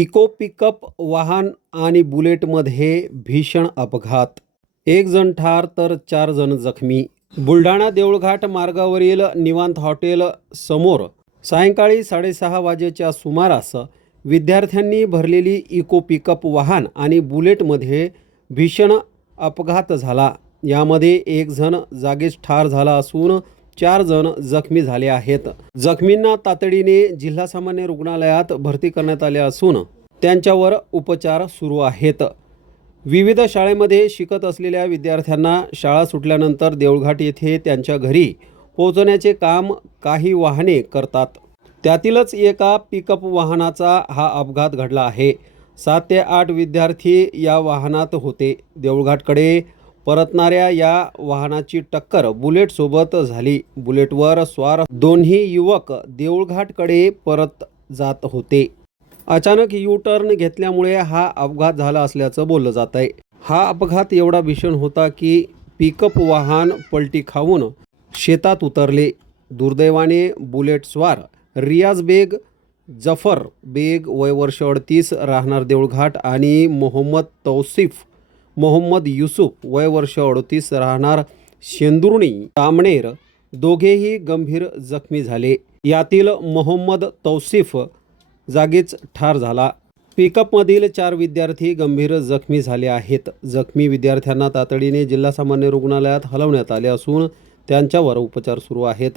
Eco pickup वाहन आणि बुलेटमध्ये भीषण अपघात, एक जण ठार तर 4 जण जखमी. बुलढाणा देऊळघाट मार्गावरील निवांत हॉटेल समोर सायंकाळी 6:30 वाजेच्या सुमारास विद्यार्थ्यांनी भरलेली इको पिकअप वाहन आणि बुलेटमध्ये भीषण अपघात झाला. यामध्ये एक जण जागीच ठार झाला असून 4 जण जखमी झाले आहेत. जखमींना तातडीने जिल्हा सामान्य रुग्णालयात भरती करण्यात आले असून त्यांच्यावर उपचार सुरू आहेत. विविध शाळेमध्ये शिकत असलेल्या विद्यार्थ्यांना शाळा सुटल्यानंतर देऊळघाट येथे त्यांच्या घरी पोहोचण्याचे काम काही वाहने करतात. त्यातीलच एका पिकअप वाहनाचा हा अपघात घडला आहे. 7 ते 8 विद्यार्थी या वाहनात होते. देऊळघाटकडे परतणाऱ्या या वाहनाची टक्कर बुलेटसोबत झाली. बुलेटवर स्वार दोन्ही युवक देऊळघाटकडे परत जात होते. अचानक यू टर्न घेतल्यामुळे हा अपघात झाला असल्याचं बोललं जात आहे. हा अपघात एवढा भीषण होता की पिकअप वाहन पलटी खाऊन शेतात उतरले. दुर्दैवाने बुलेटस्वार रियाज बेग, जफर बेग वय वर्ष 38 राहणार देऊळघाट आणि मोहम्मद तौसिफ मोहम्मद युसुफ वय वर्ष 38 राहणार शेंदुर्णी तामणेर दोघेही गंभीर जखमी झाले. यातील मोहम्मद तौसिफ जागीच ठार झाला. पिकअपमधील 4 विद्यार्थी गंभीर जखमी झाले आहेत. जखमी विद्यार्थ्यांना तातडीने जिल्हा सामान्य रुग्णालयात हलवण्यात आले असून त्यांच्यावर उपचार सुरू आहेत.